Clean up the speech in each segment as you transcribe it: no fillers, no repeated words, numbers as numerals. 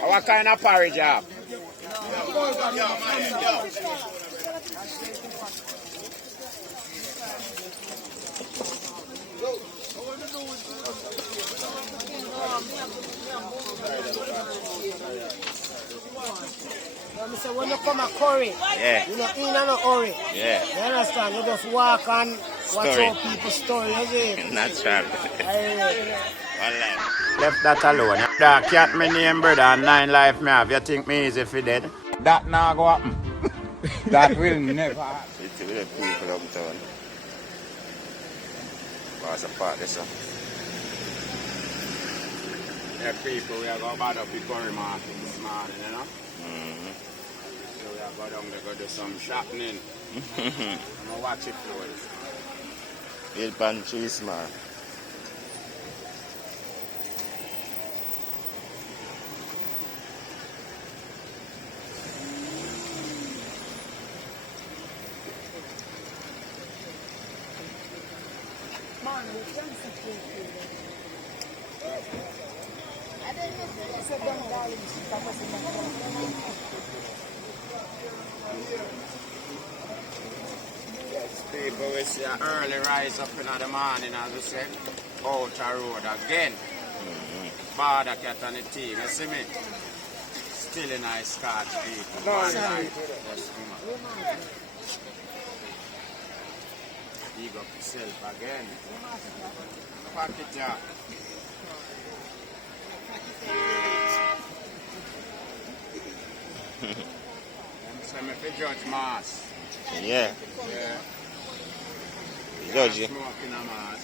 What kind of porridge you have? So when you come a curry, Yeah. you know, in and a hurry. Yeah. You understand? You just walk and watch Story. how people story, you see? Natural. Aye. Left that alone. That cat me name brother and 9 life me have. You think me easy for dead? That now go happen. That will never happen. It's the people uptown. Pass apart this one. Yeah, people, we are going bad up the curry market this morning, you know? So we are going down there go do some shopping. I'm going to watch it flows. Hill pan trees, man. Yes, people, we see an early rise up in the morning, as we said, outer road again. Bawdacat and the team, you see me? Still in a scotch people. No, One sorry. night. Yes, man. Big up yourself again. Pack it up. So me fi judge mass. Yeah, Yeah. judge you. Smoking a mass.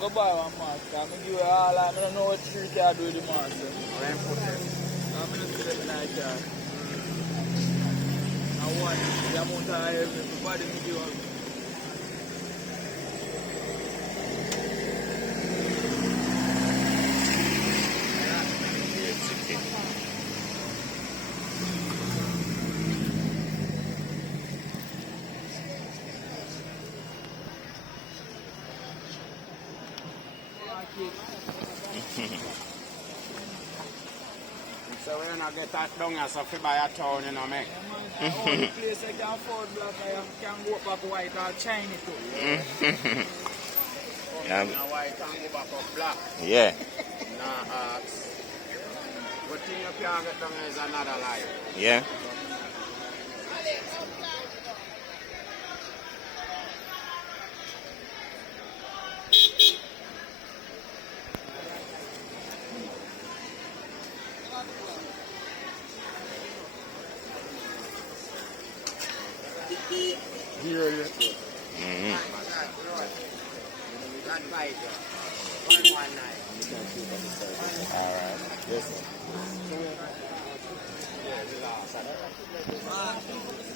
Go buy one mask. I'm give you all I don't know what you can do with the mask. Where put it? I'm going to see them in the car. I want the amount of everybody to do it. So we don't get that down here, so if you buy a town, you know me. Only place I can afford black, I can go back white or China too. Yeah. Now white and go back up black. Yeah, Nah, ask. What thing you can't get down here is another life. yeah.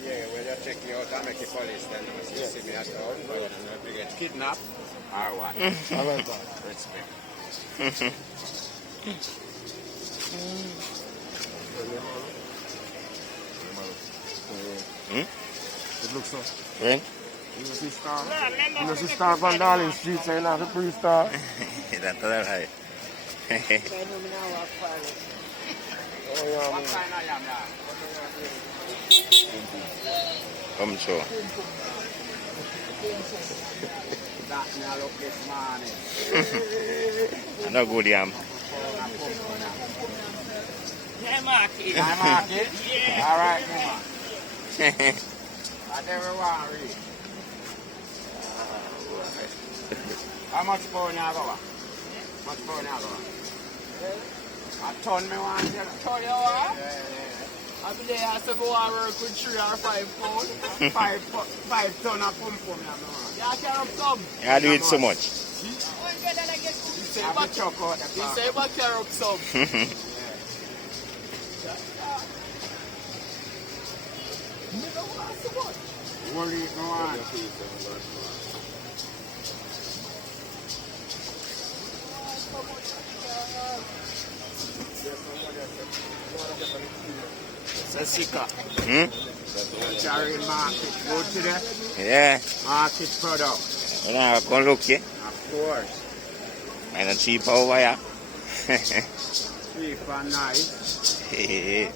Yeah, well, you check you out and make the police then you see me at home, but if you get kidnapped or what? Respect. It looks so. Right? You see star? You see star on Darling Street saying now the pre-star? That's all right. What kind of yam there? Come show. That me a look this morning. No good yam. Yeah, Marky. Can I mark it? Yeah. All right, mama. I never want to read. How much pound you go? Much pound you go? A ton me want to get. Tell you what? Yeah. I believe I said go and work with 3 or 5 pounds. 5 ton of pum-pum you want. Yeah, I can have some. I do it so much. You say I back, have to chuck out the you car. say back here up some. What do you want? It's a sika. Carry market good today. Yeah. Market product. You know, come look, yeah. Of course. And a cheap over here. Cheap and nice. Hey.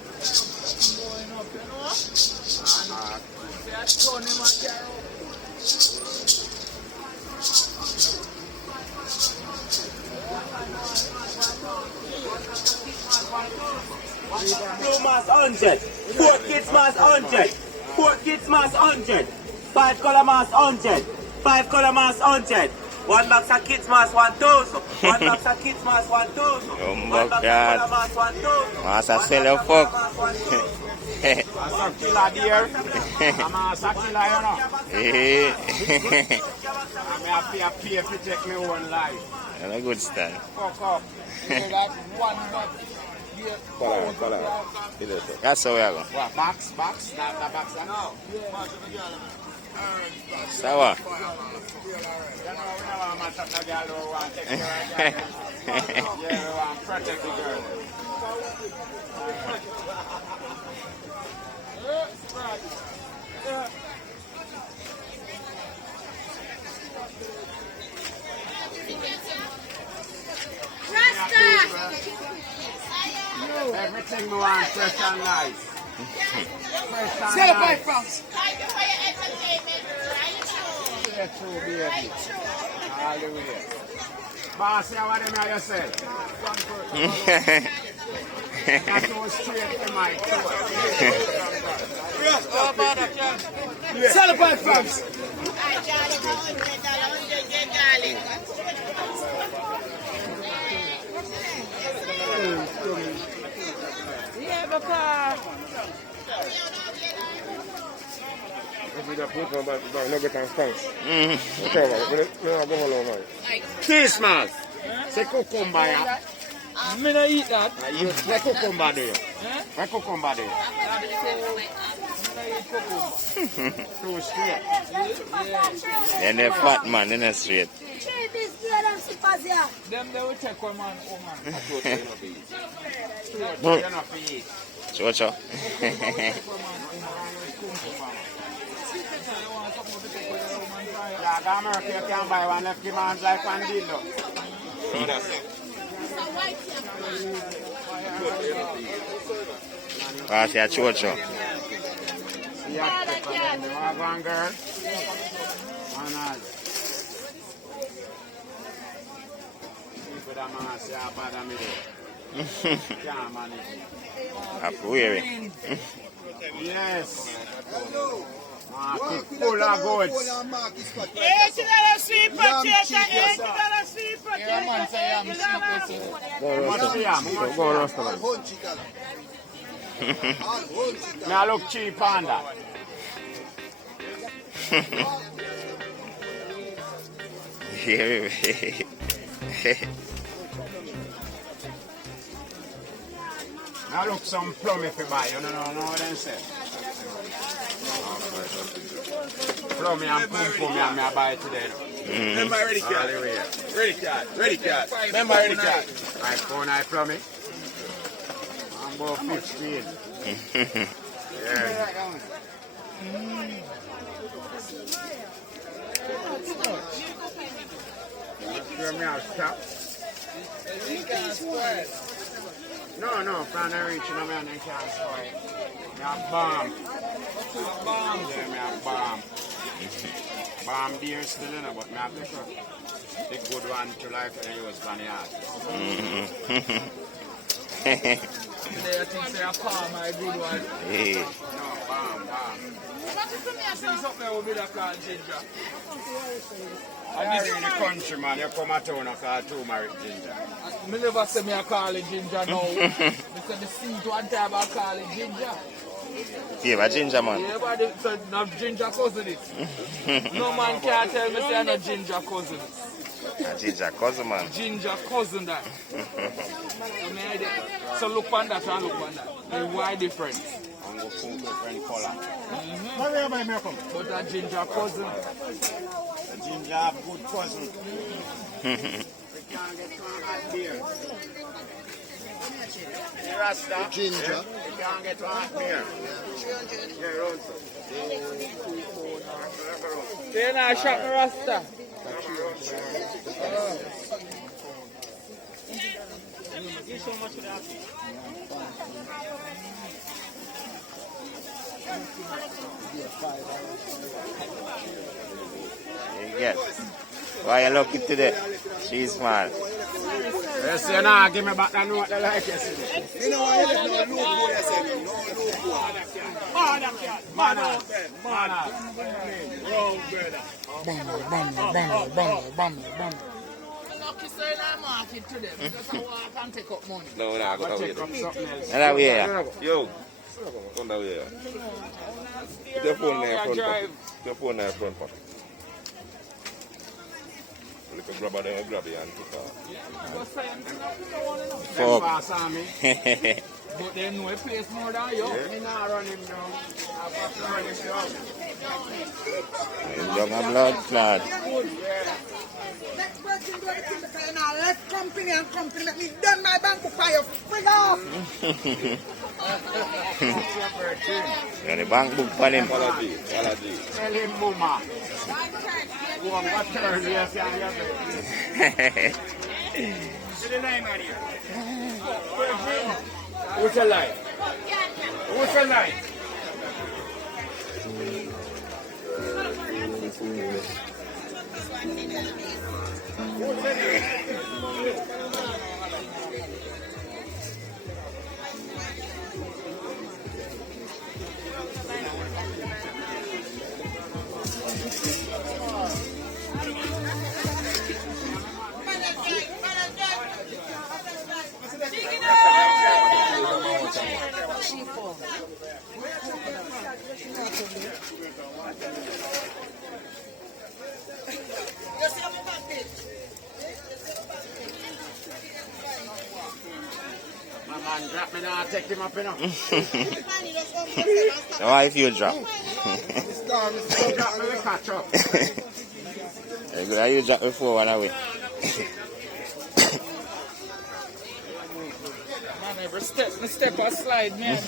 Blue mass 100, 4 kids mass 100, 4 kids mass 100, 5 color mass 100, 5 color mass 100, 1 box of kids mass 1000, 1 box of kids mass 1000, 1 box of color mass 1000, Massa sell your fuck. That's a killer deer. I'm a killer, you know. Hey. I'm happy to pay if you take me one life. That's a good style. Fuck up. That's how we are going. What, box? Box? Not the box, I know. Sour. You know, we don't want to take the girl who want to take care of the girl. Yeah, we want to protect the girl. Everything we want fresh and nice. Fresh and Celebrate, nice. France. Thank you for your entertainment. Right True, baby. Hallelujah. Boss, what do you say? That goes straight to my throat. Celebrate, France. I got $100, darling. Yeah, because Christmas. Say cucumber, yeah. me not eat that. What cucumber do you? What cucumber do you? Too straight. Then they're fat man, then they're straight. Them they will take one man, woman. You're not for eat. Chocho. Yeah, America, you can buy one left the man's life and dildo. Pass your chocho. Yeah, you want one girl? One all. People that man say, how bad am I? Can't manage it. Up wearing. Yes. Market full of goods. $8 sweet potato, $8 sweet potato. How much the yam? How much the yam? Me I look cheap on that. I look some plum if you buy, you don't know what I'm saying. Plum and pum pum and I buy it today. Remember ready cat. Ready cat. Ready cat. Remember ready cat. I phone I plum it. I'm about 15. Yeah. Sure me I'll stop. No, from the reach, no man, I can't spoil it. Me a bomb. Bomb there, me a bomb. Bomb deer still in it, but me a pick up the good one to life and use for the yard. They think say a palm my good one. Hey. No, bomb. See something will be that called ginger. And this in the country, man, you come at town and call turmeric ginger. Me never say me a call it ginger now. Me say the seed one time I call it ginger. Yeah, but ginger man. Yeah, but so no ginger cousin it. No man can tell me say I'm not ginger cousin. A ginger cousin, man. Ginger cousin that. So look on that and look on that. Why different? And go full different color. But that ginger cousin. The ginger have good cousin. We can't get one hot beer. The Rasta. Ginger. We can't get one hot beer. Yeah, also. They're not shot the Rasta. Yes. Why you lucky today? She's small. Yes, you know, give me back that note that like yesterday. You know, I don't know, look good, I said. No, look good. Lucky say in our market today. We just walk and take up money. No, no, go Take up something else. that way. Yo, come down here. Put your phone there front pocket. Put your phone there front pocket. Look at grab it and grab it and put Fuck. But they know a place more than you. Me not run him down. I've got to run him down. Young and blood clot. Let's company and company. Let me done my bank to fire. Bring off. Got the bank book for him. Allergy. Tell him, Mama. Go on, what turn yes, yeah. See the name on here. What's the line? What's the line? My man drop me now, take him up, you know. Why if you drop? Drop me, we catch up. You drop before one away. Man, every step or slide, man.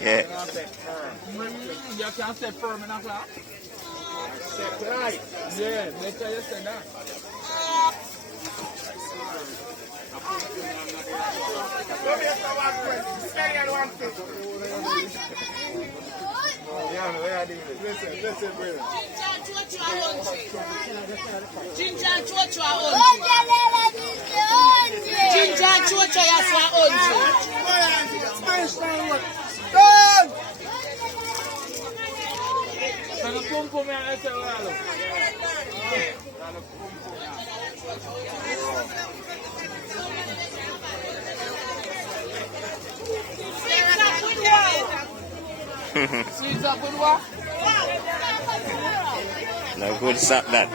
Yeah. You can't step firm enough, huh? Step right. Yeah, better you say that. Listen, brother. Ginger and chocho are on. Ginger and chocho are on. Can you pump me and tell you? Sweets up with what? No good stop that.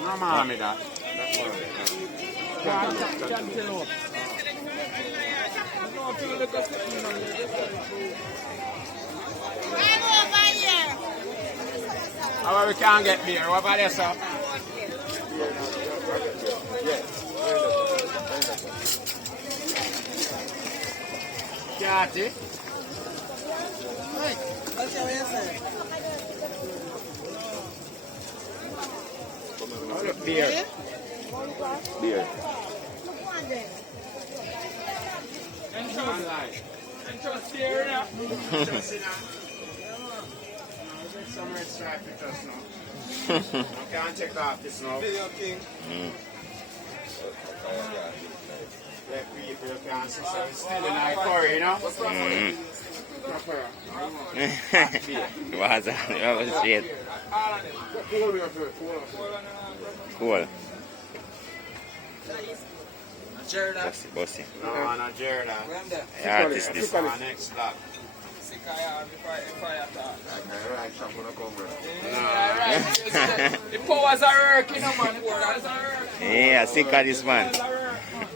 No, mommy, that. Can't tell up. How about we can't get beer? What about this, sir? Catty. Beer. Beer. Entrance here now. Some red stripe with us now. I can't take off this now. Let people can see, so it's still in our curry, you know? What's that? That was shit. Cool. Bossy. No, not Jared. The artist this. Our next block. stick I have if I attack. Right, shop when I come, bro. Right. The powers are working, man. The powers are working. Yeah, sick of this man. The powers are working.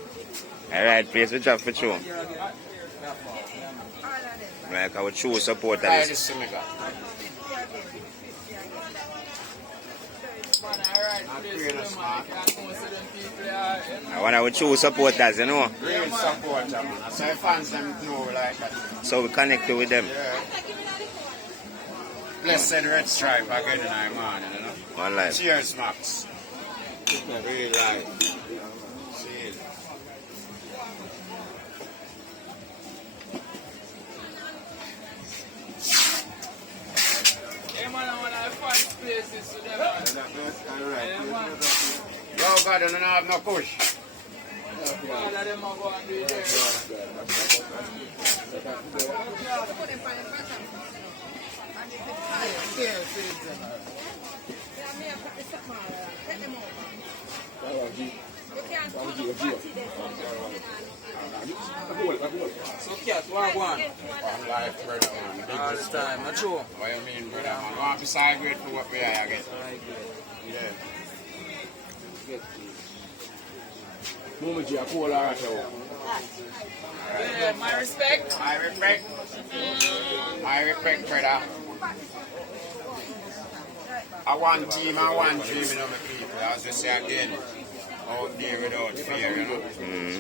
Alright, please, we drop for true. Like our true supporters. Try this to me, God. Man, alright, please, man. I can't go see them people. I want our true supporters, you know. Real supporter, man. So fans them know like that. So we connect with them. Yeah. Blessed red stripe again in our morning, you know. One life. Cheers, Max. Real life. Cheers. Hey, man, I want to find places to them, man. Yeah, man. Yo, God, you don't have no push. All of them are going to be there. So, Cat, what one? One life, brother, man. All the time, not true. What you mean, brother, man? Want to be side great for what we are again. Yeah. Yeah, my respect. I respect. I respect, brother. I want team, I want dream, you know, my people. As you say again, out there without fear, you know.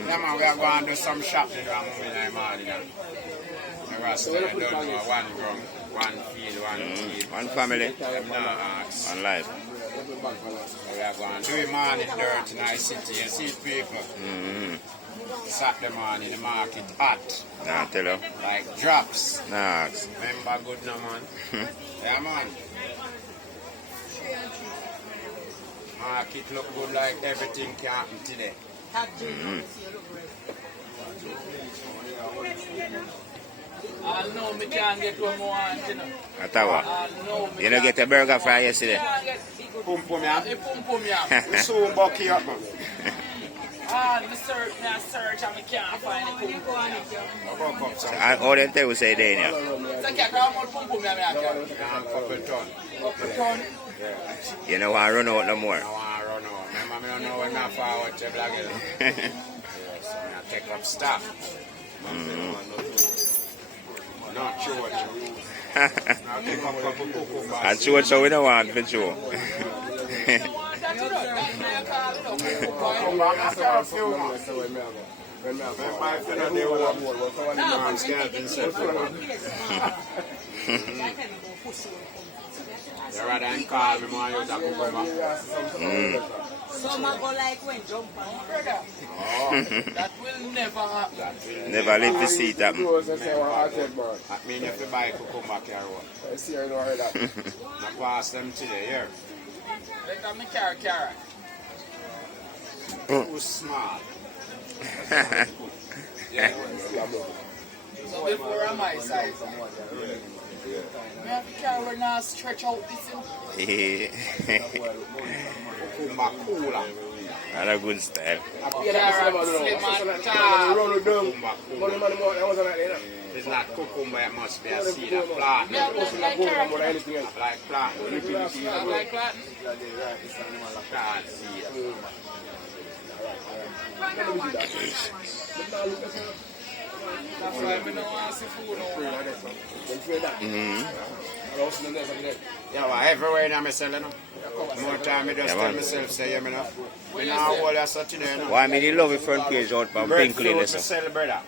Yeah, man, we are going to do some shopping around in the morning, you know. The rest of them don't know one ground, one field, one team. One family, Them not ask. one life. We are going to do a morning dirt in our city. You see people. Saturday morning, the market hot. Nah, tell you. Like drops. Nah. Remember good no, man. Yeah, man. Market look good like everything can happen today. I know me can't get one more, you know. Atawa. I know me You don't get a burger fry yesterday? can't get Pum pum, yeah. the pum yeah. We soon bucky up, man. Me search and me can't find the pum I woke up some All them tell you say they now. So cat, how much pum yeah me I can? couple ton. Couple ton. You know, I run out no more. I want to run out. Remember, I don't know when I forward to black. Yeah, so I take up stuff. Not sure what you do. I pick up a couple cucumbers. I sure so we don't want for sure. Cucumber, I saw a few, man. Remember, if you know they were man scared himself. You rather than call me, man, use a cucumber. Some go like when jump on. Oh, That will never happen. Never leave the seat happen. that mean if you buy cucumber carrot. I pass them today, here. Like me carrot. Too small. Yeah. So before I'm my size. Me have to carry now stretch out this. Cucumber cooler. Not a good style. Carrot slim and tall. It's not cucumber, it must be a seed of plant. Me have to like carrot. Like plant. Like that. Plant seed. That's why I don't want to see food Yeah, well, everywhere now I sell, you know. More time I just tell myself, say, you know. I now hold us today, you know. Why me love the front page out from Pinkley Breadfruit, I lesson. sell, brother.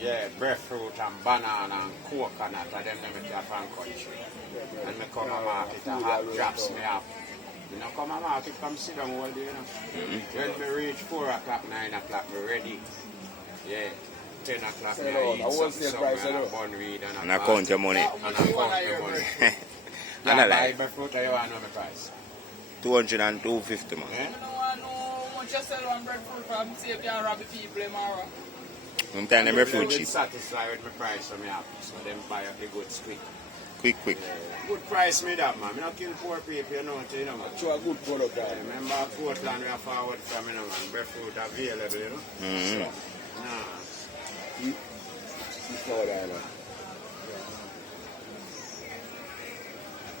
Yeah, breadfruit and banana and coconut, and them I take from country. And I come to market, a hot drops me up. You know, come to market, come sit down all day, you know. When we reach 4 o'clock, 9 o'clock, we ready. Yeah. 10 o'clock, I eat something somewhere and a bun weed and And I count your money. And I count the money. And I Yeah, buy like breadfruit, I want to know my price. 200 and 250, man. Yeah? I don't want to know how much you sell one breadfruit for. I'm saying you can rob the people tomorrow. Sometimes them fruit They cheap. satisfied with my price for me happy, so them buy up the goods quick. Quick. Good price me that, man. I don't kill poor people, you know, you know, man. Show a good product, guy. Remember Portland, we are forward from, you know, man. Breadfruit available, you know. Nah.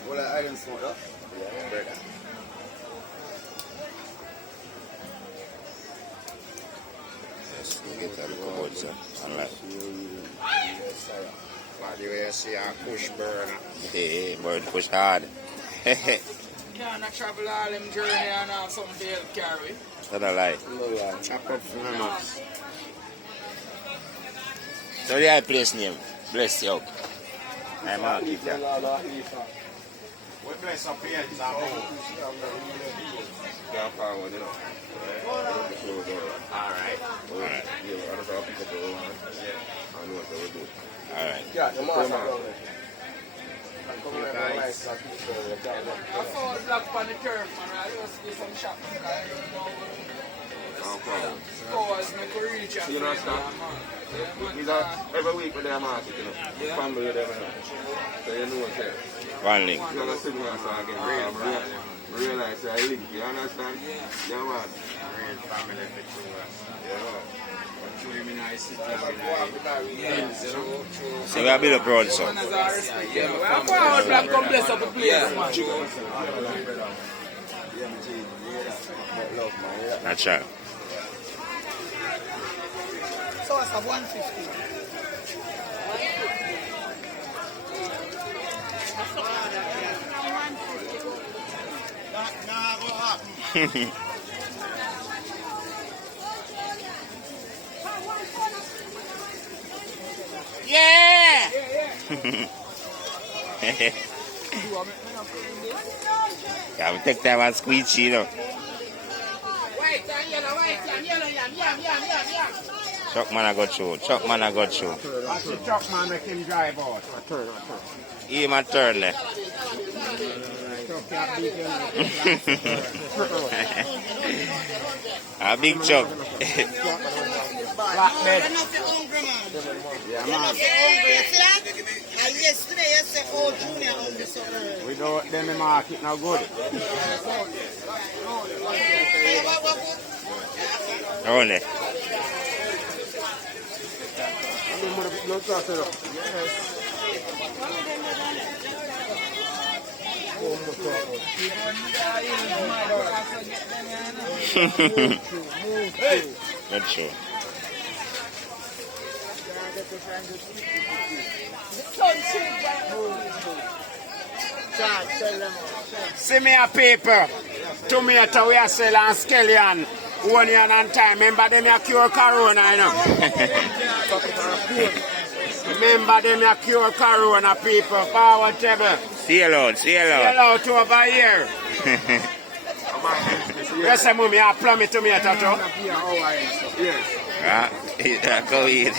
Well, I didn't smoke that. Yeah, brother. Yes, we get a look about some. Unlike. By the way, I see a push burner. Hey, bird push hard. Can't travel all them journey and have something to help carry. Not a lie. Chop up for me, man. So the place name, bless you up. I'm out keep that. We bless up here, it's a hole. Can't find one, you know. Alright. Alright. Yeah, I don't know how people go on. I know what they will do. Alright. Yeah, the master. I saw a black on the curve, man. I just see some shop. Stores make a reach out. You know, every week with their market, you know. Family with them, you know. So you know what's there. One link. You know, the signal again. Realize I link, you understand? Yeah, man. Real family between us. Yeah, So we have built up road, so. We have all black come bless up the place, man. Natural. So it's a 150. Yeah! Yeah, we take time and squeeze, you know. Truck man I got through. Truck man I got through. Watch the truck man make him drive out. He my turn there. A big truck. Flatbed. Yeah, man. Yesterday, you said, oh, Junior on this. Without them, the market not good. Only. Not sure. See me a paper. Tomato we are selling scallion. Onion and thyme. Remember them a cure corona, you know. Remember them a cure corona, people. Forward table. See you loud, see you Sell loud. out over here. Yes, mommy, I plumb it tomato too. Ah, go eat.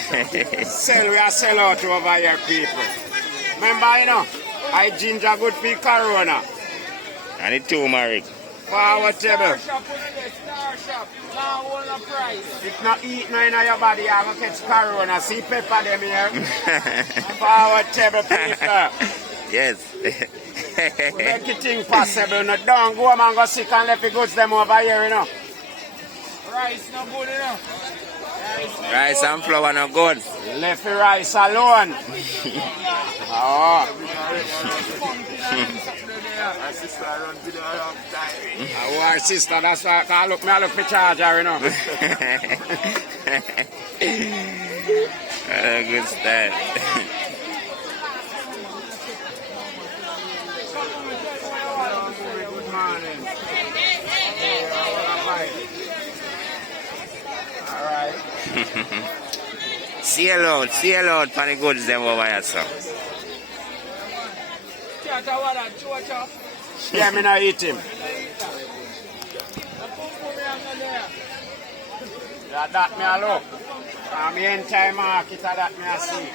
We are sell out over here, people. Remember, you know, I ginger good for corona. And the turmeric. Forward table. Star shop. Now hold the price. If not eat no in your body, you have to catch corona. See pepper them here. Forward table, people. Yes. Make it thing possible. No, don't go and go sick and let the goods them over here, you know. Rice no good enough. Rice and flour no good. Left the rice alone. Oh. My sister runs video all the time. Our sister, that's why I look for charger, you know. Good style. Good morning. Alright. See you loud for the goods them over here, sir. Yeah, me not eat him. Yeah, that me a look. I'm in time market, that me a see.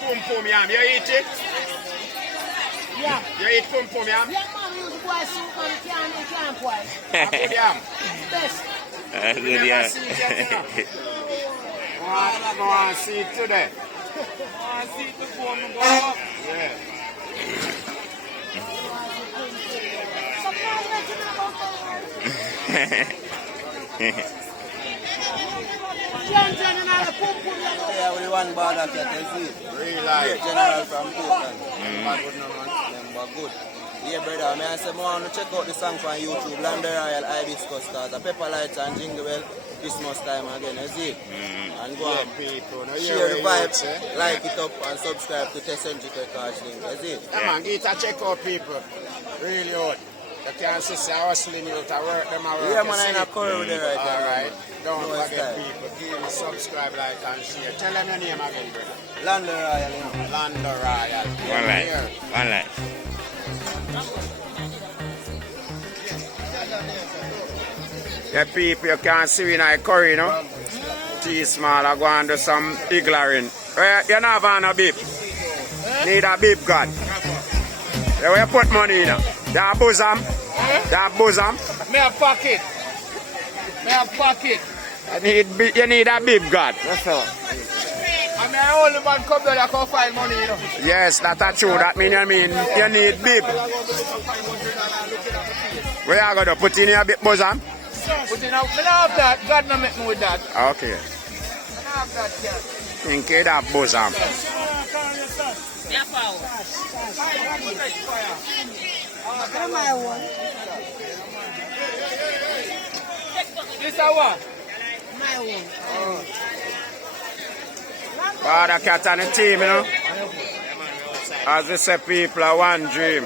Pum pum yam, you eat it? Yeah. You eat pum pum yam? Yeah, man, we use boy soup and can't boy. Good yam. Best. Good, yeah. Go and see it today. I see it before me go up. Yeah. Yeah, we one Bawdacat, you see. Real life. General from Portland. Bad good no man, them but good. Yeah, brother, I say, I want to check out the song from YouTube, Land Royal Hibiscus, cause the Pepper Lights and Jingle Bell Christmas time again, you see. And go and People, share the vibes, like it up and subscribe to Tessenji Records link, you see. Come on, get a check out people. Really hard. You can see say hustling you to work them around. Yeah, man, I'm in a curry with it right now. Alright. Don't No forget style. people. Give me subscribe, like and share. Tell them your name again, brother. Land Royal, you know. Lando Royal. One life. Here. One life. Yeah, people, you can see in a curry, you know. Tea small, I go and do some igloring. You not have a bib. Need a bib, God. Yeah, where you put money in? That bosom. That bosom. Me a pocket. Me a pocket. You need a bib, God. Yes, sir. I mean, I only man come there that can find money, you know. Yes, that's true. That mean you need bib. Where you going to put in your bib bosom? But you know, me not have that. God no make me with that. Okay. Me not have that, yeah. Think you that bosom. This is what? Bawdacat and the team, you know. As they say, people are one dream.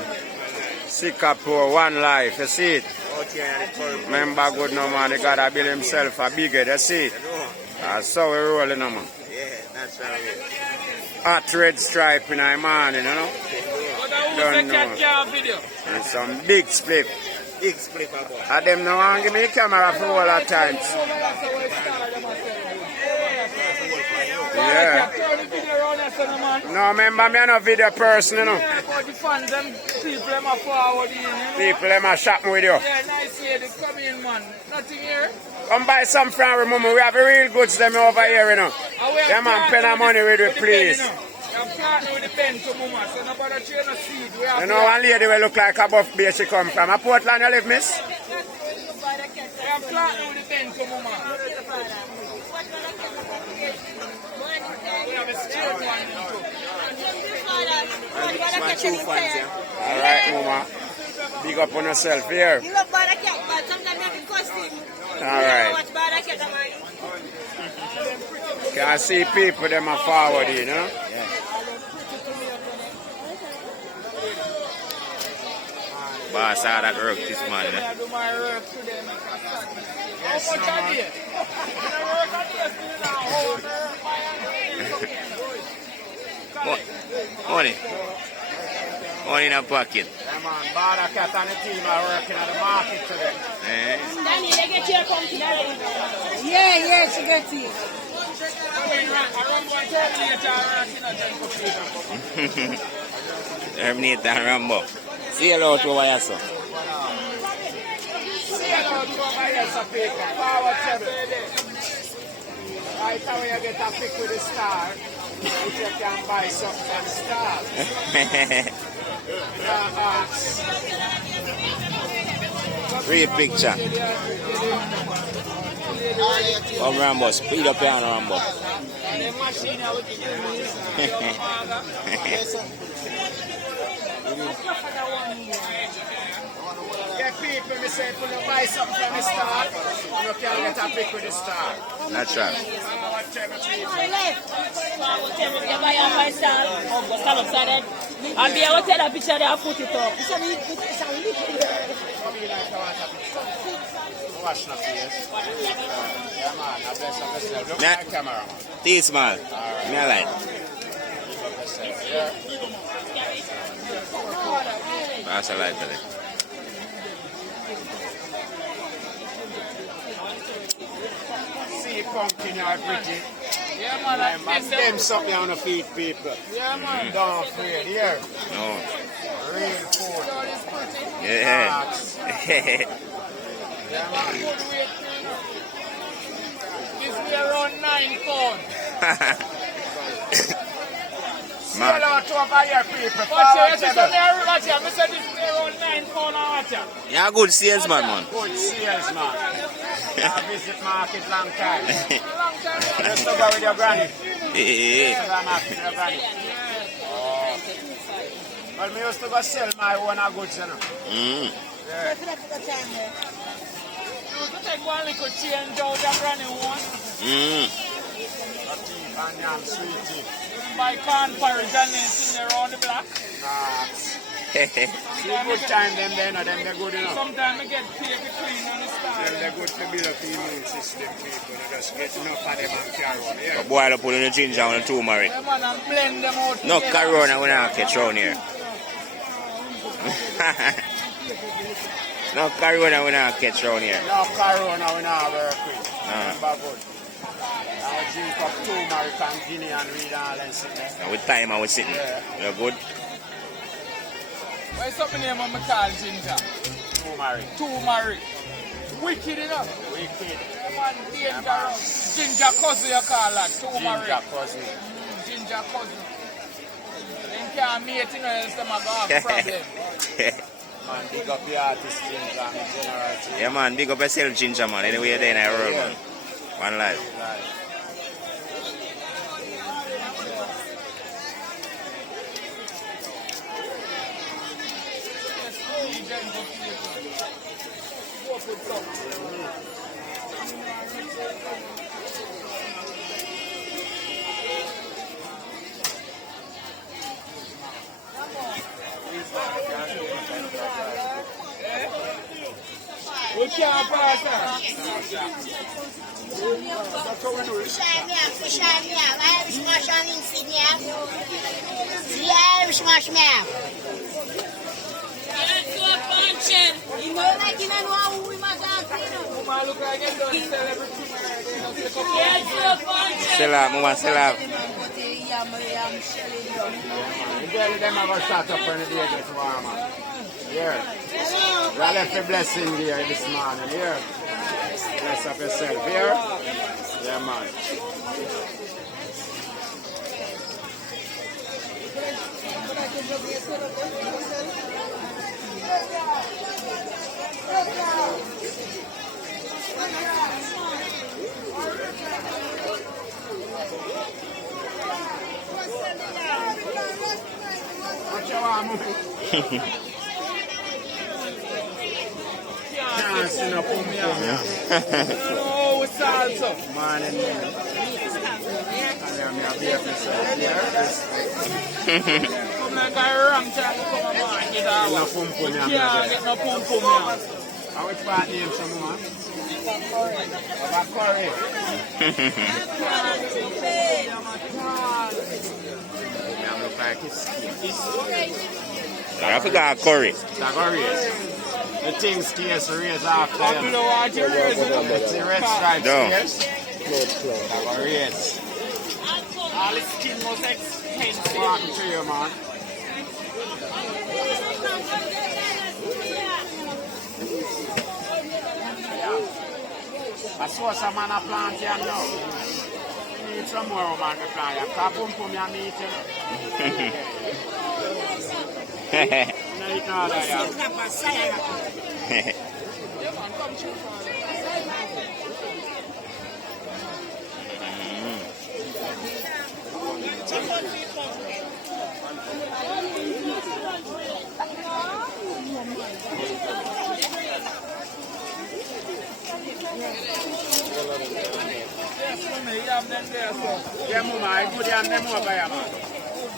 Sickapure, one life. You see it? Remember, good no man, he gotta build himself a bigger. You see it? That's how we rolling, no man. Yeah, that's right. Hot red stripe in the morning, you know. Don't know. Video. And some big split. Big split about. And them no want give me the camera for all the times. Yeah. No, remember me no video person, you know. For the fans, them people them a forward in, you know. People them a shop with you. Yeah, nice here, they come in, man. Nothing here. Come buy some from Mama. We have a real goods them over here, you know. Yeah, man, pen of money with you, please. I'm partnering with the pen to Mama, so nobody train a seed. You know one lady will look like a buff bear she come from. A Portland you live, miss? I'm partnering with the pen to Mama. We have a straight one too. Alright, Mama. Big up on yourself here. You love Bawdacat, but sometimes you have to costume. Alright. Watch Bawdacat, man. Can I see people them are forward, you know? Boss, how that work this morning. I do my work today, man. How much I did? I work on yesterday now. Money. Money in a pocket. Yeah, man, Bawdacat and the team are working at the market today. Danny, they get your pumpkin already. Yeah, she gets it. Terminator and Rambo. See you out over here, sir. Right now you get a pick with the star, if you can buy something from Star. Great picture. Come Rambo, speed up here, Rambo. Yeah, people, me say, if you buy something from the Star, you can get a pick with the Star. That's right. I'll be able to take a picture there and put it up. Wash no face. Yeah, man, I bless up yourself. Look Nah. at the camera, man. This man. Me a like. Look up yourself, yeah. That's a light today. See pumpkin, you're pretty. Yeah, man, I Remember, fix them them. something on the feet, people. Yeah, man. Don't afraid, here. No. Real food. Yeah. Yeah, man. This be around 9 pounds. Sell out over here, people. Watch Forward it, this is table. only watch it. I said this be around 9 pounds and watch it. You're a good salesman, man. Good sales, man. I visit market long time. Just to go with your granny. Just to go market with your granny. Oh. Well, me used to go sell my own goods, you know. Yeah. You could take one little change out of granny one. A tea and yam, sweet tea. Buy corn porridge and then sitting there on the block. Nah. See good time them there, no, them they good enough. Sometimes I get paid between on the start. Them they good to build up the immune system, people. They just get enough of them and carry on. Yeah. Boil up with the ginger and the turmeric. Them and blend them out No together. corona we not catch round here. No corona we not catch round here. No corona we not work with. Remember good. I drink up turmeric and guinea and read all and sit there. And with time I was sitting. You're good? What's up in the name of my call ginger? Turmeric. Turmeric. Wicked enough. Wicked. Man, dangerous. Ginger cousin you call that. Turmeric. Ginger cousin. Ginger cousin. Then can't mate you know else them a go have problem. Man, big up the artist ginger and the general team. Yeah man, big up yourself ginger man. Anyway you're there in the world man. One life. We can't pass that. Look like it don't sell everything. Sell out, mama, sell out. Usually them are going to start up when the day gets warmer. Here. You are left a blessing here this morning. Here. Bless up yourself. Here. Yeah, man. What you want, movie? Can't see no pum pum. Oh, it's also. Man in there. I'm a beautiful self. Come like a ram trying to come on and get our No pum pum. can't get no pum pum. How which part name some more? About curry. Yeah, look like it's I forgot curry. curry. The thing scarce raise after You know what you raise it up. it's the red stripe No. scarce. Raise. All the skin most expensive. Walking to you, man. I saw some man a plant here now. We need some more man to plant here. Because pum pum you meat, you know. You know, eat all that, yeah. Yeah, mama, I good yam them over here, man.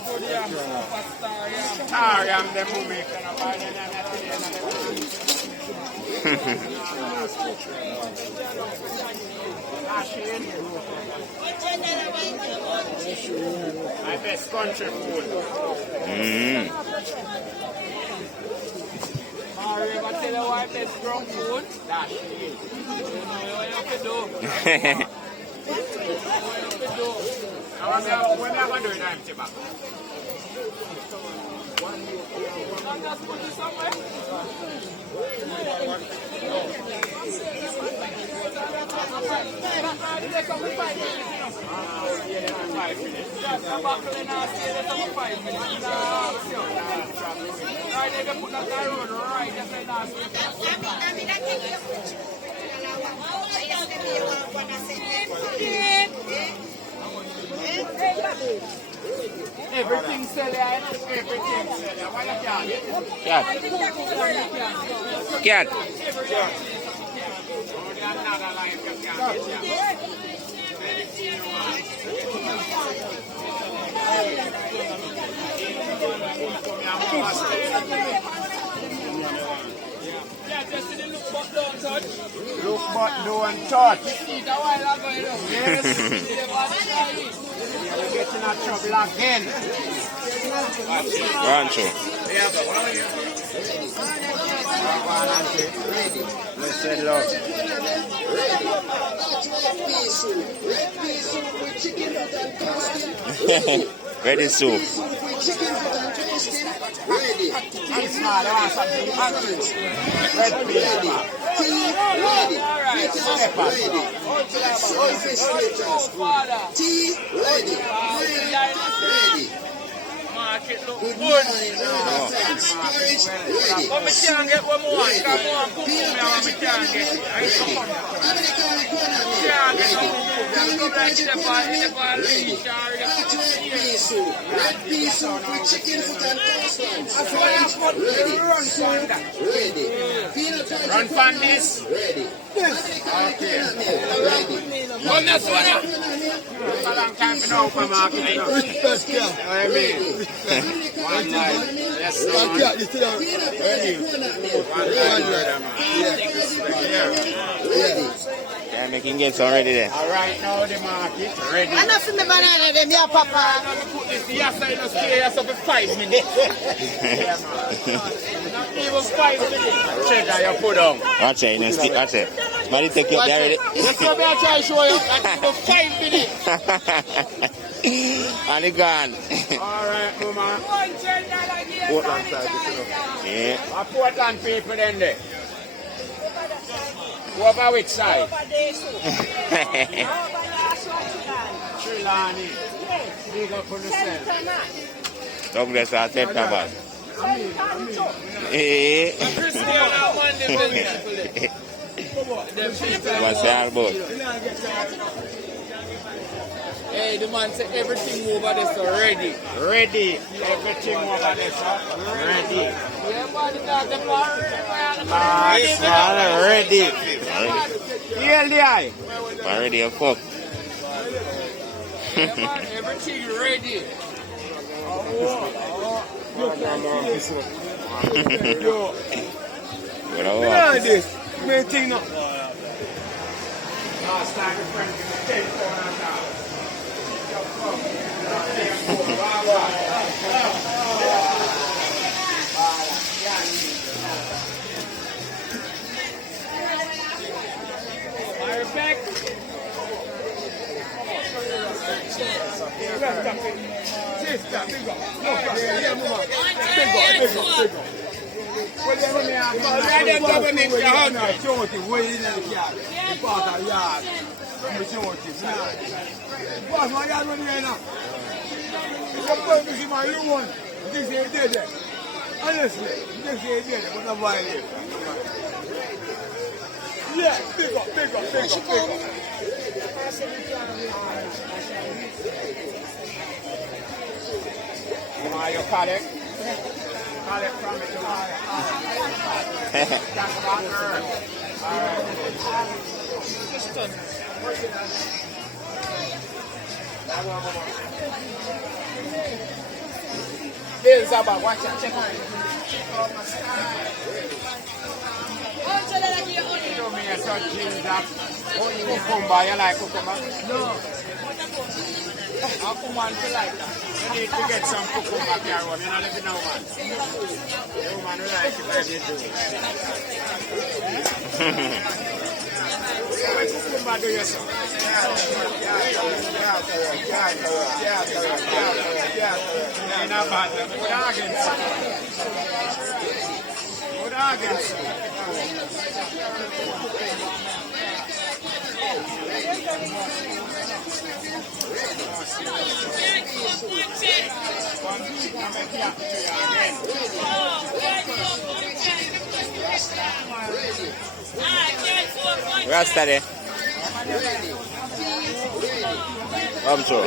Good yam, superstar yam. Star yam them mama, can I buy them yam my best country food. Mario, I tell you why best ground food? That's it. You know what you have to do. When we are going to do it, I'm tobacco. Just put it somewhere. Everything sell here, everything sell here. Why you can't get it? Cat. Cat. Only another life you can't get. Yeah, just see the look but don't touch. Look but don't touch. Eat a while ago, you know. Yes. You're You're getting in trouble again. Rancho. Listen, look. Ready soup. I'm smart. I want something hungry. Red bean. Market look good. But me can't get one more. You got more cook me and me can't get it. I ain't come from that. Can't get no cook. You come like in the leash or Red pea soup with chicken foot and toast. That's why I put run from that. Ready. Run from this. Ready. Okay. Come this one. It's a long time for now for market. Respect, yeah. What I mean? One life. Yes, sir. One life. Ready. Yeah, making get already there. All right, now the market ready. I know for me banana them, yeah, Papa. Put this yes side of stay here for 5 minutes. Not even 5 minutes. Check how you put on. Watch it, watch it. Money take you there already. That's what I try to show you. That's for 5 minutes. And it gone. All right, Mama. Portland side, you know. Yeah. A Portland people then there. Go over which side? Trilani. Big up on yourself. Douglas, I said that. Eh. What's that about? Hey, the man said everything over there so ready. Ready. Everything over there, sir. Ready. Yeah, man, got the bar Ready. Heal the eye. Already a fuck. Yeah, man, everything ready. What I want? this. Main thing now. Last time the friend gave me 10 pounds. Back. Yeah, big up. You know how you call it? Call it from it to higher. That's about earth. All right. Bills about watch that check on it. Show me a such jeans up. Cucumber, you like cucumber? No. How come one to like that? You need to get some cucumber carry one. You're not living now, man. The woman will like it like they do. What cucumber do you say? You're not bad. Good against it. Good against it. Rasta there. Come through.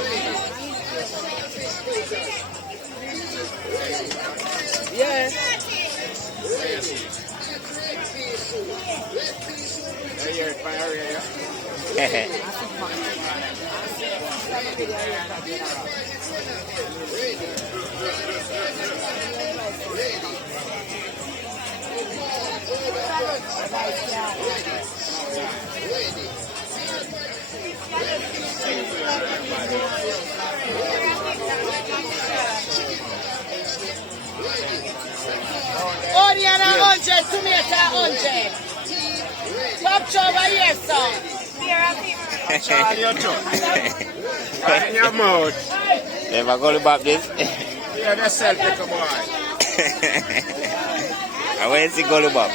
Yeah. Onion 100, tomato 100. Pop over here, son. Charlie, your tongue. Right in your mouth. Never go back this. Yeah, that's self-pick boy. I want to see Gully Bob.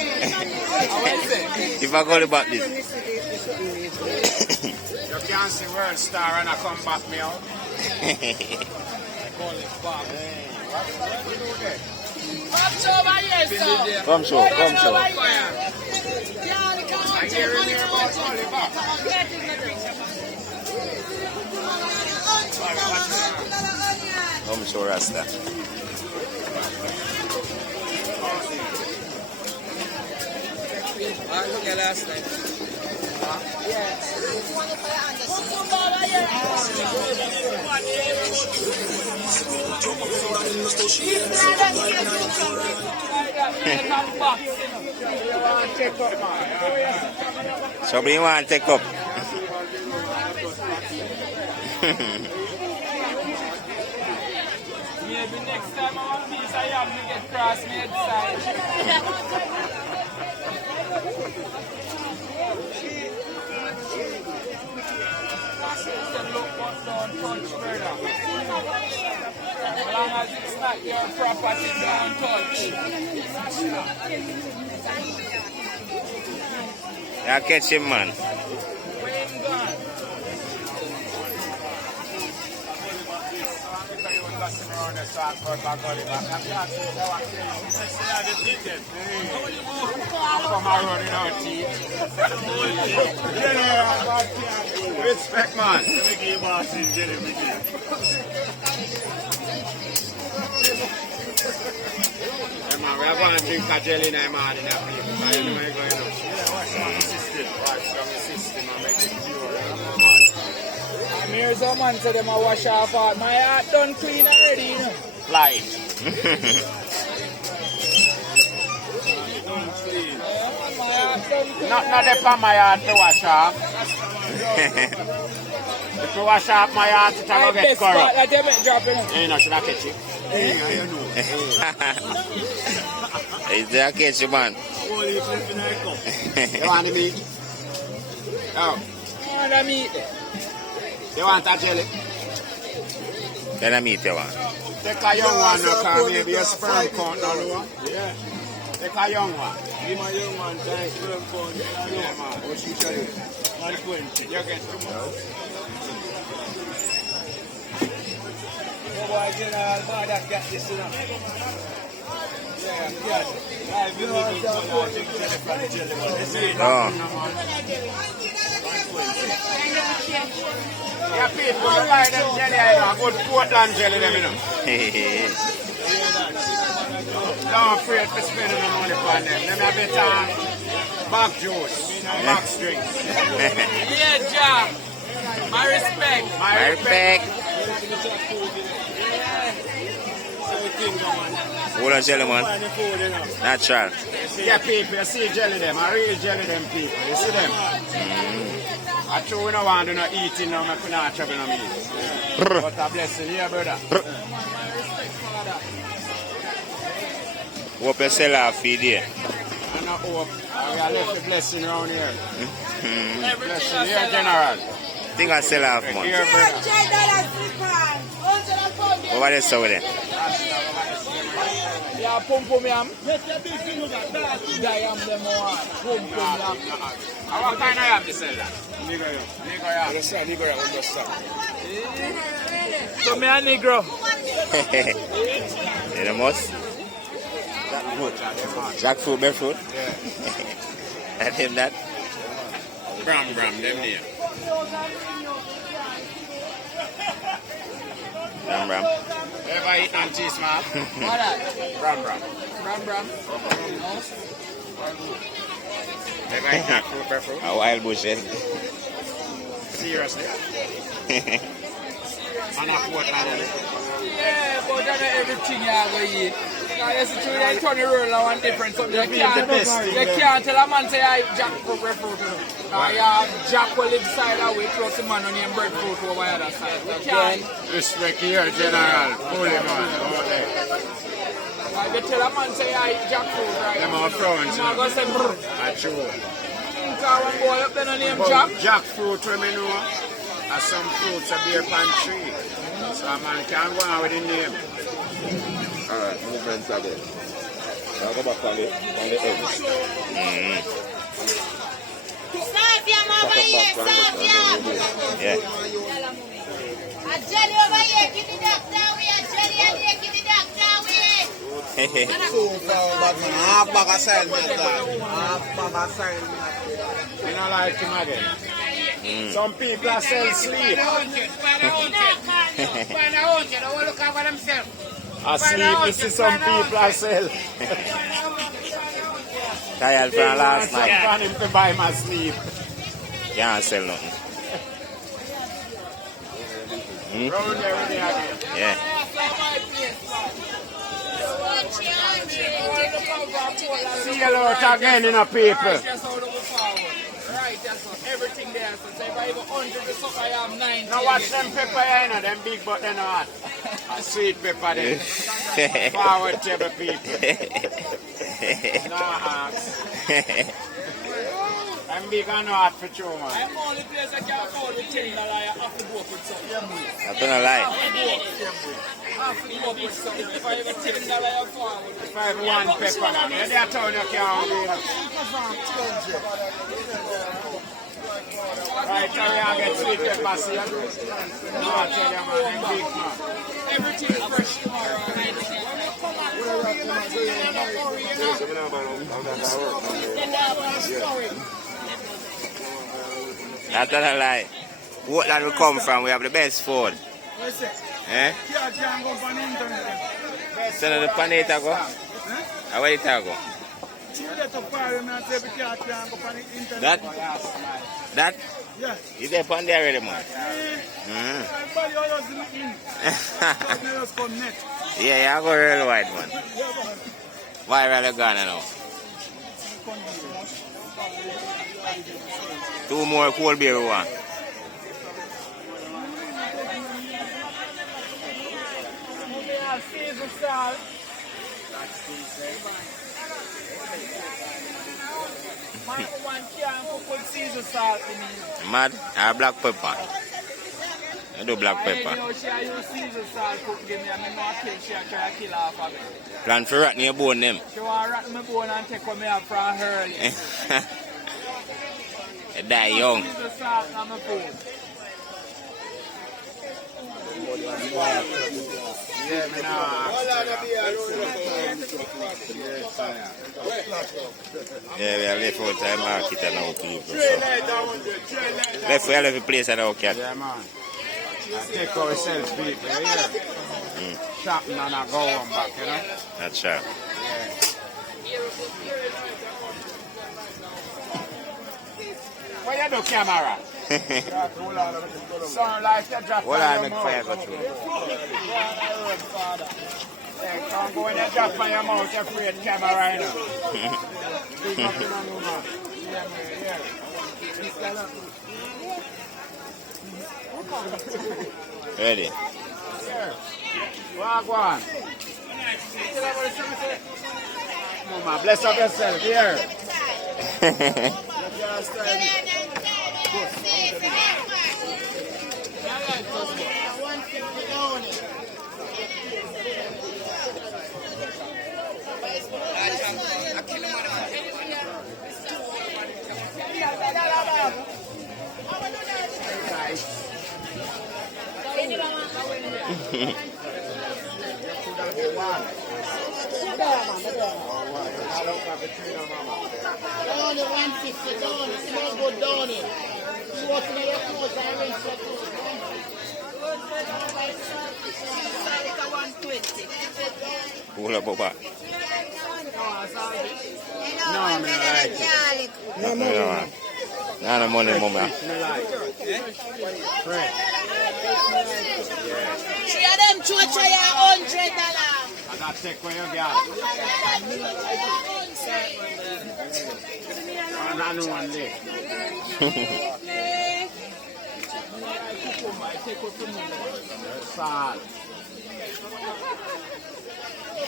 If I go back this. You can't see World Star and I come back me out. Pop over here, son. Come show, come show. Yeah, the car 100, money 200. Come show Rasta. Look at last time. Somebody want to take up. Maybe next time I want piece I have to get cross made side. Look what don't touch, brother. As long as it's not your property, don't touch. Yeah, catch him, man. Wayne gone. Respect, man. Yeah, man, we are going to drink a jelly now, man, in that people. I don't know where you're going to. Watch from the system. Watch from the system and make it pure. I'm here some man say them a wash off out. My heart done clean already, you know. Light. My heart done clean. Not upon my heart to wash off. If you wash off my heart, it's going to get corrupt. Like they make drop, you know. You know, should I catch it? Is there a catch, man? You want the meat? Oh, I want to meet them. you want a jelly? Then I meet you, man. Take a young one, no, because maybe your sperm count not low. Yeah. Take a young one. Give my young one time sperm count. Yeah, man. What you tell you? 120. You get too much. Boy, General Bawdacat this, you know. Yeah, yeah. Yeah, people, you buy them jelly, you know, good Portland jelly, them, you know. Don't afraid to spend any money on them. Them have better back juice, back drinks. Yeah, John. My respect. My respect. Hold on, jelly, man. Natural. Yeah, people, you see jelly them, a real jelly them people, you see them? I true we don't want to do no eating now, we not trouble no meat. But a blessing here, brother. Hope you sell off feed here. I know hope. We are left the blessing around here. Blessing here, General. Think I sell off, man. Here, brother. Over there, so there. Yeah, pum pum yam. Yam them one. Pum pum yam. What kind of yam you sell that? Negro yam. Negro yam. So me a Negro. You know most? Jackfruit, barefoot? Yeah. That him that? Bram, them name. Bram bram. Ever eat on cheese, man? What that? Bram bram. Bram. Ever eat jackfruit, breadfruit? A wild bushes. Seriously? And a Portland. Yeah, but that's not everything you have to eat. Because you see, they turn the roll on one different something. You can't tell a man say I jackfruit breadfruit. You have jack will live side away plus the man on your breadfruit over the other side. You can't. Respect here, General. Holy man. Over there. If you tell a man say I jackfruit, right? Them are friends. I'm going to say brr. That's true. Because one boy up there on name Jack. Jackfruit, we know, are some fruits a beer pan tree. So a man can't go on with the name. Alright, movements again. I'll go back on the edge. Safia, over here, Safia. Yeah. A jelly over here, give the doctor away. A jelly over here, give the doctor away. Half bag of sand, half bag of sand. You don't like him again. Some people are sell sleep. Asleep, you see some people are sell. Tired from last Some night. van him to buy my sleep. Can't sell nothing. Round there with the again. Yeah. See you out again in a people. Right, that's all. Everything there. So say if I have 100 or something, I have 90. Now watch them pepper, you know, them big but they're not. A sweet pepper there. Forward table people. No ask. I'm big and hard for you, man. I'm the only place I can afford the thing that I have to go up with something. I don't lie. I have to go up with something. If I have a thing that I afford. If I have one pepper now, then they're telling you can't do it. Right, now we get sweet pepper, see you. No, I tell you, man, I'm big, man. Everything is fresh tomorrow. I don't lie. Portland we come from, we have the best food. Eh? Send the panita go? How where it go? That? Yeah. You there on there already, man? Yeah, I go real wide, man. Why really gone now? 2 more cold beer we want. Mad? I black pepper. I do black pepper. Plan for rat in your bone them. She want to rat my bone and take what me have from her. You die young. Caesar salt on my food. Yeah, me now. Yeah, we are left out the market and now people. So. Left we left the place and now cat. Yeah, man. I take ourselves people, you hear? Shopping and I go on back, you know? That's sure. What you do, camera? Sound like you drop What on I your make mouth. fire go through? Yeah, can't go in and drop on your mouth, you're afraid camera right now. Big up in a new man. Yeah, man, yeah. Ready? Here. Go on. Come on, man. Bless up yourself. Here. Down 150, down, it's not good down it. You want to Pull up, Papa. No, I like it. No money, Mama. Three of them $100. I got to take for your girl. Another one left. Salt.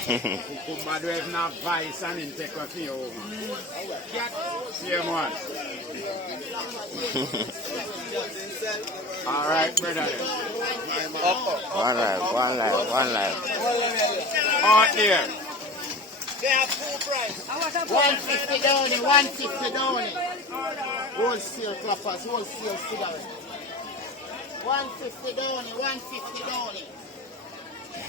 Cucumber do have no vice and in take a few over. Same one. All right, brother. One life. Out there. 150 down, 150 down. Wholesale clappers, wholesale cigarettes. 150 down, 150 down.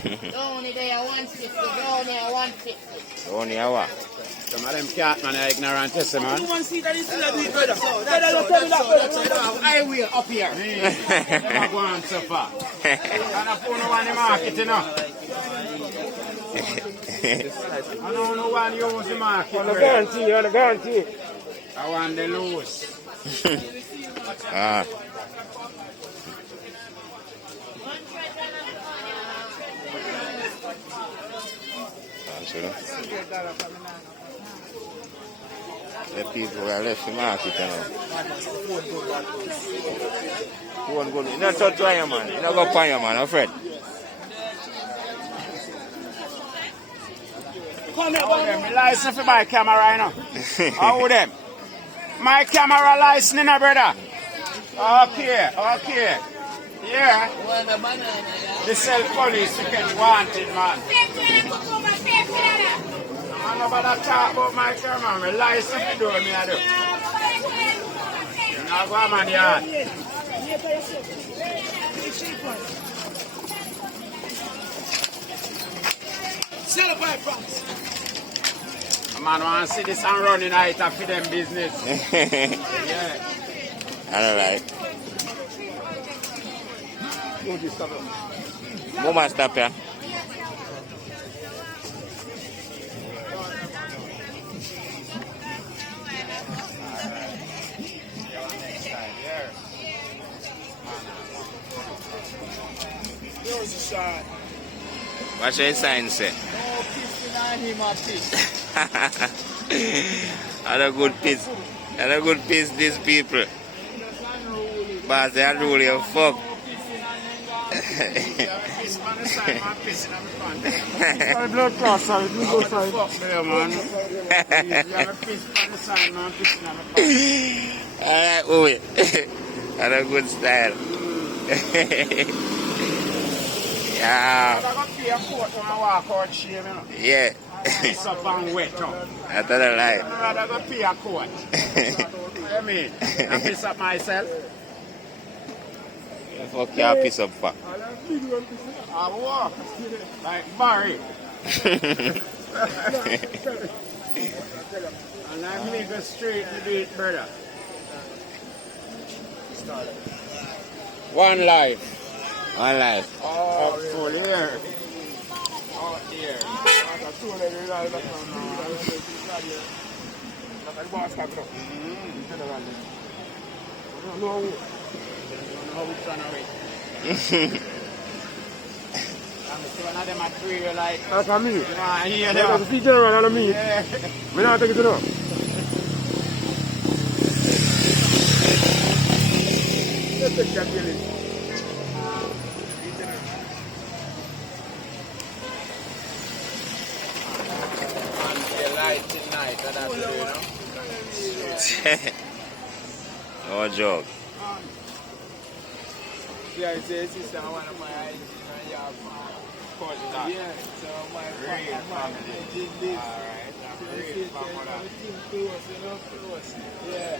Down there, 150, down there, 150. Only hour. Some of them cat man are ignorant, yes, man. You want to see that it's still a big brother. I will up here. Never go on so far. And I phone one in the market, you know. I don't know one use the market. On the guarantee. I want the loose. Ah. The people are left the market now. Go on. You don't touch fire, man. You don't go fire, man. I'm afraid. Come here, my license for my camera right now. How them? My camera license, brother. Okay. Yeah. They sell police to catch wanted, man. I'm not about to talk about my camera. My license for doing me, I do. Now go on, man, yard. Sell it by France. Man, want to see this and running out for them business. Yeah. All right. Mama, stop here. Here's a shot. What's your sign say? No pissing on him or piss. And a good piece, these people. But they are really a fuck. Blood clot, sorry. You go sorry. Alright, Uwe. And a good style. Yeah. Yeah. It's up and wet up. That's the lie. I'd rather go pay a court. I mean, I piss up myself. Fuck your piece of fuck. I walk like Barry. And I'm legal straight to do it, brother. One life. One life. Oh, full here. Oh, here. One of them are three, like, That's for me. you know, I hear That's them. the feature one out of me. Yeah. Me not take it to know. Let's take that feeling. And the light tonight, that's what you know. No joke. Yeah, it's a sister, one of my eyes, and you have cousin that. Yeah, so my real family. Alright, real family. Yeah.